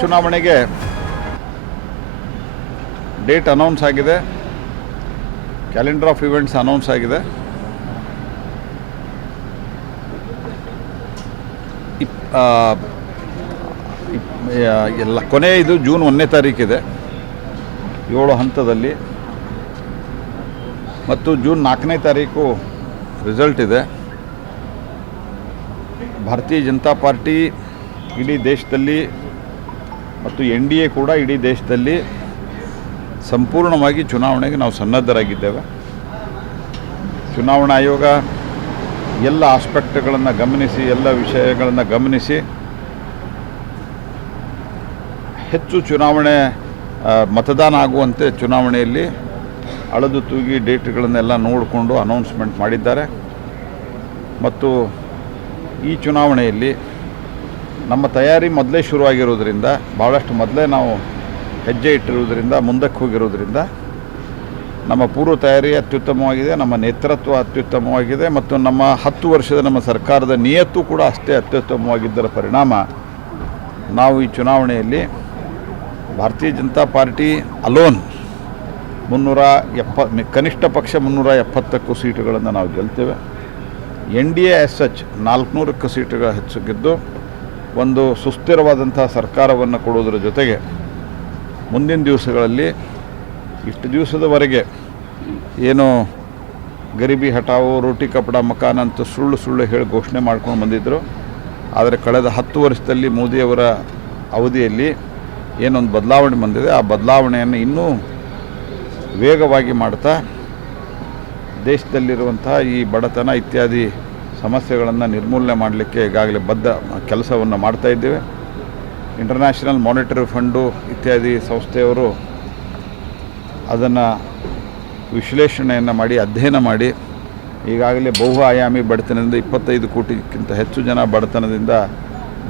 ಚುನಾವಣೆಗೆ date announce ಆಗಿದೆ, calendar of events announce ಆಗಿದೆ. ಎಲ್ಲ ಕೊನೆ ಇದು ಜೂನ್ 1ನೇ ತಾರೀಕಿದೆ 7 ಹಂತದಲ್ಲಿ, ಮತ್ತು ಜೂನ್ 4ನೇ ತಾರೀಕು ರಿಸಲ್ಟ್ ಇದೆ. ಭಾರತೀಯ ಜನತಾ ಪಾರ್ಟಿ ಇಡೀ ದೇಶದಲ್ಲಿ ಮತ್ತು NDA ಕೂಡ ಇಡೀ ದೇಶದಲ್ಲಿ ಸಂಪೂರ್ಣವಾಗಿ ಚುನಾವಣೆಗೆ ನಾವು ಸನ್ನದ್ಧರಾಗಿದ್ದೇವೆ. ಚುನಾವಣಾ ಆಯೋಗ ಎಲ್ಲ ಆಸ್ಪೆಕ್ಟ್ಗಳನ್ನು ಗಮನಿಸಿ, ಎಲ್ಲ ವಿಷಯಗಳನ್ನು ಗಮನಿಸಿ ಹೆಚ್ಚು ಚುನಾವಣೆ ಮತದಾನ ಆಗುವಂತೆ ಚುನಾವಣೆಯಲ್ಲಿ ಅಳದು ತೂಗಿ ಡೇಟ್ಗಳನ್ನೆಲ್ಲ ನೋಡಿಕೊಂಡು ಅನೌನ್ಸ್ಮೆಂಟ್ ಮಾಡಿದ್ದಾರೆ. ಮತ್ತು ಈ ಚುನಾವಣೆಯಲ್ಲಿ ನಮ್ಮ ತಯಾರಿ ಮೊದಲೇ ಶುರುವಾಗಿರೋದ್ರಿಂದ, ಭಾಳಷ್ಟು ಮೊದಲೇ ನಾವು ಹೆಜ್ಜೆ ಇಟ್ಟಿರುವುದರಿಂದ, ಮುಂದಕ್ಕೆ ಹೋಗಿರೋದ್ರಿಂದ ನಮ್ಮ ಪೂರ್ವ ತಯಾರಿ ಅತ್ಯುತ್ತಮವಾಗಿದೆ, ನಮ್ಮ ನೇತೃತ್ವ ಅತ್ಯುತ್ತಮವಾಗಿದೆ, ಮತ್ತು ನಮ್ಮ 10 ವರ್ಷದ ನಮ್ಮ ಸರ್ಕಾರದ ನಿಯತ್ತು ಕೂಡ ಅಷ್ಟೇ ಅತ್ಯುತ್ತಮವಾಗಿದ್ದರ ಪರಿಣಾಮ ನಾವು ಈ ಚುನಾವಣೆಯಲ್ಲಿ ಭಾರತೀಯ ಜನತಾ ಪಾರ್ಟಿ ಅಲೋನ್ 370 ಕನಿಷ್ಠ ಪಕ್ಷ 370ಕ್ಕೂ ಸೀಟುಗಳನ್ನು ನಾವು ಗೆಲ್ತೇವೆ. NDA ಎಸ್ ಸಚ್ 400ಕ್ಕೂ ಸೀಟುಗಳ ಹೆಚ್ಚು ಗೆದ್ದು ಒಂದು ಸುಸ್ಥಿರವಾದಂಥ ಸರ್ಕಾರವನ್ನು ಕೊಡುವುದರ ಜೊತೆಗೆ ಮುಂದಿನ ದಿವಸಗಳಲ್ಲಿ ಇಷ್ಟು ದಿವಸದವರೆಗೆ ಏನು ಗರೀಬಿ ಹಟಾವು, ರೋಟಿ ಕಪಡ ಮಕಾನ್ ಅಂತ ಸುಳ್ಳು ಹೇಳಿ ಘೋಷಣೆ ಮಾಡ್ಕೊಂಡು ಬಂದಿದ್ದರು. ಆದರೆ ಕಳೆದ 10 ವರ್ಷದಲ್ಲಿ ಮೋದಿಯವರ ಅವಧಿಯಲ್ಲಿ ಏನೊಂದು ಬದಲಾವಣೆ ಬಂದಿದೆ, ಆ ಬದಲಾವಣೆಯನ್ನು ಇನ್ನೂ ವೇಗವಾಗಿ ಮಾಡ್ತಾ ದೇಶದಲ್ಲಿರುವಂಥ ಈ ಬಡತನ ಇತ್ಯಾದಿ ಸಮಸ್ಯೆಗಳನ್ನು ನಿರ್ಮೂಲನೆ ಮಾಡಲಿಕ್ಕೆ ಈಗಾಗಲೇ ಬದ್ಧ ಕೆಲಸವನ್ನು ಮಾಡ್ತಾಯಿದ್ದೇವೆ. ಇಂಟರ್ನ್ಯಾಷನಲ್ ಮಾನಿಟರಿ ಫಂಡು ಇತ್ಯಾದಿ ಸಂಸ್ಥೆಯವರು ಅದನ್ನು ವಿಶ್ಲೇಷಣೆಯನ್ನು ಮಾಡಿ, ಅಧ್ಯಯನ ಮಾಡಿ, ಈಗಾಗಲೇ ಬಹು ಆಯಾಮಿ ಬಡತನದಿಂದ 25 ಕೋಟಿಗಿಂತ ಹೆಚ್ಚು ಜನ ಬಡತನದಿಂದ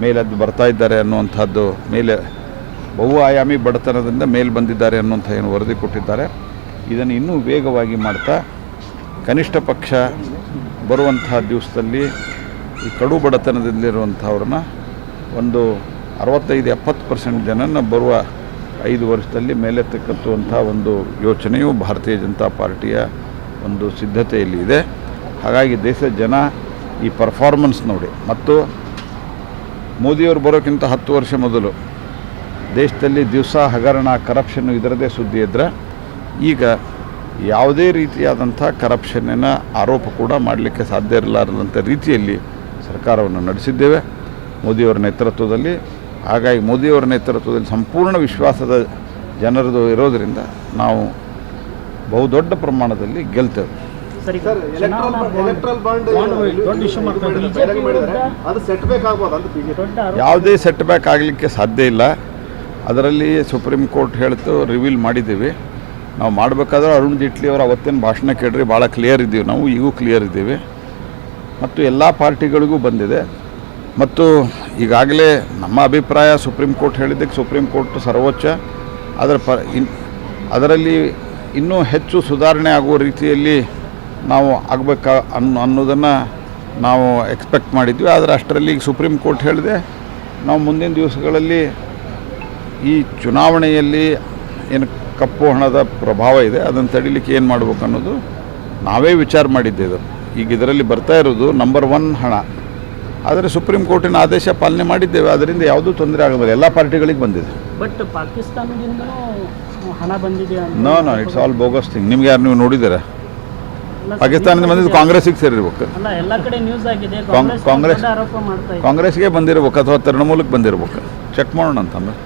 ಮೇಲೆದ್ದು ಬರ್ತಾ ಇದ್ದಾರೆ ಅನ್ನುವಂಥದ್ದು, ಬಹು ಆಯಾಮಿ ಬಡತನದಿಂದ ಮೇಲೆ ಬಂದಿದ್ದಾರೆ ಅನ್ನುವಂಥ ಏನು ವರದಿ ಕೊಟ್ಟಿದ್ದಾರೆ. ಇದನ್ನು ಇನ್ನೂ ವೇಗವಾಗಿ ಮಾಡ್ತಾ ಕನಿಷ್ಠ ಪಕ್ಷ ಬರುವಂಥ ದಿವಸದಲ್ಲಿ ಈ ಕಡು ಬಡತನದಲ್ಲಿರುವಂಥವ್ರನ್ನ ಒಂದು 65-70% ಜನನ ಬರುವ 5 ವರ್ಷದಲ್ಲಿ ಮೇಲೆತ್ತಕ್ಕಂಥ ಒಂದು ಯೋಚನೆಯು ಭಾರತೀಯ ಜನತಾ ಪಾರ್ಟಿಯ ಒಂದು ಸಿದ್ಧತೆಯಲ್ಲಿ ಇದೆ. ಹಾಗಾಗಿ ದೇಶದ ಜನ ಈ ಪರ್ಫಾರ್ಮೆನ್ಸ್ ನೋಡಿ, ಮತ್ತು ಮೋದಿಯವರು ಬರೋಕ್ಕಿಂತ 10 ವರ್ಷ ಮೊದಲು ದೇಶದಲ್ಲಿ ದಿವಸ ಹಗರಣ, ಕರಪ್ಷನ್ನು ಇದರದೇ ಸುದ್ದಿ ಇದ್ದರೆ, ಈಗ ಯಾವುದೇ ರೀತಿಯಾದಂಥ ಕರಪ್ಷನ್ನಿನ ಆರೋಪ ಕೂಡ ಮಾಡಲಿಕ್ಕೆ ಸಾಧ್ಯ ಇರಲಾರದಂಥ ರೀತಿಯಲ್ಲಿ ಸರ್ಕಾರವನ್ನು ನಡೆಸಿದ್ದೇವೆ ಮೋದಿಯವರ ನೇತೃತ್ವದಲ್ಲಿ. ಹಾಗಾಗಿ ಮೋದಿಯವರ ನೇತೃತ್ವದಲ್ಲಿ ಸಂಪೂರ್ಣ ವಿಶ್ವಾಸದ ಜನರದು ಇರೋದರಿಂದ ನಾವು ಬಹುದೊಡ್ಡ ಪ್ರಮಾಣದಲ್ಲಿ ಗೆಲ್ತೇವೆ. ಯಾವುದೇ ಸೆಟ್ ಬ್ಯಾಕ್ ಆಗಲಿಕ್ಕೆ ಸಾಧ್ಯ ಇಲ್ಲ. ಅದರಲ್ಲಿ ಸುಪ್ರೀಂ ಕೋರ್ಟ್ ಹೇಳ್ತು, ರಿವೀಲ್ ಮಾಡಿದ್ದೀವಿ. ನಾವು ಮಾಡಬೇಕಾದ್ರೆ ಅರುಣ್ ಜೇಟ್ಲಿ ಅವರ ಅವತ್ತಿನ ಭಾಷಣ ಕೇಳ್ರಿ, ಭಾಳ ಕ್ಲಿಯರ್ ಇದ್ದೀವಿ ನಾವು, ಈಗೂ ಕ್ಲಿಯರ್ ಇದ್ದೀವಿ, ಮತ್ತು ಎಲ್ಲ ಪಾರ್ಟಿಗಳಿಗೂ ಬಂದಿದೆ. ಮತ್ತು ಈಗಾಗಲೇ ನಮ್ಮ ಅಭಿಪ್ರಾಯ ಸುಪ್ರೀಂ ಕೋರ್ಟ್ ಹೇಳಿದ್ದಕ್ಕೆ ಸುಪ್ರೀಂ ಕೋರ್ಟ್ ಸರ್ವೋಚ್ಚ, ಅದರಲ್ಲಿ ಇನ್ನೂ ಹೆಚ್ಚು ಸುಧಾರಣೆ ಆಗುವ ರೀತಿಯಲ್ಲಿ ನಾವು ಆಗಬೇಕಾ ಅನ್ನೋದನ್ನು ನಾವು ಎಕ್ಸ್ಪೆಕ್ಟ್ ಮಾಡಿದ್ವಿ. ಆದರೆ ಅಷ್ಟರಲ್ಲಿ ಈಗ ಸುಪ್ರೀಂ ಕೋರ್ಟ್ ಹೇಳಿದೆ, ನಾವು ಮುಂದಿನ ದಿವಸಗಳಲ್ಲಿ ಈ ಚುನಾವಣೆಯಲ್ಲಿ ಏನು ಕಪ್ಪು ಹಣದ ಪ್ರಭಾವ ಇದೆ ಅದನ್ನು ತಡಿಲಿಕ್ಕೆ ಏನು ಮಾಡಬೇಕು ಅನ್ನೋದು ನಾವೇ ವಿಚಾರ ಮಾಡಿದ್ದೇವೆ. ಈಗ ಇದರಲ್ಲಿ ಬರ್ತಾ ಇರೋದು ನಂಬರ್ 1 ಹಣ. ಆದರೆ ಸುಪ್ರೀಂ ಕೋರ್ಟಿನ ಆದೇಶ ಪಾಲನೆ ಮಾಡಿದ್ದೇವೆ, ಅದರಿಂದ ಯಾವುದೂ ತೊಂದರೆ ಆಗೋದಿಲ್ಲ, ಎಲ್ಲ ಪಾರ್ಟಿಗಳಿಗೆ ಬಂದಿದೆ. ಬಟ್ ಪಾಕಿಸ್ತಾನದಿಂದನೂ ಹಣ ಬಂದಿದೆ? No, it's all bogus thing. ನಿಮ್ಗೆ ಯಾರು ನೀವು ನೋಡಿದ್ದೀರಾ? ಪಾಕಿಸ್ತಾನದಿಂದ ಬಂದಿದ್ದು ಕಾಂಗ್ರೆಸ್ಸಿಗೆ ಸೇರಿರ್ಬೇಕು. ಕಾಂಗ್ರೆಸ್ಗೆ ಬಂದಿರ್ಬೇಕು ಅಥವಾ ತೃಣಮೂಲಕ್ಕೆ ಬಂದಿರ್ಬೇಕು. ಚೆಕ್ ಮಾಡೋಣ ಅಂತಂದ್ರೆ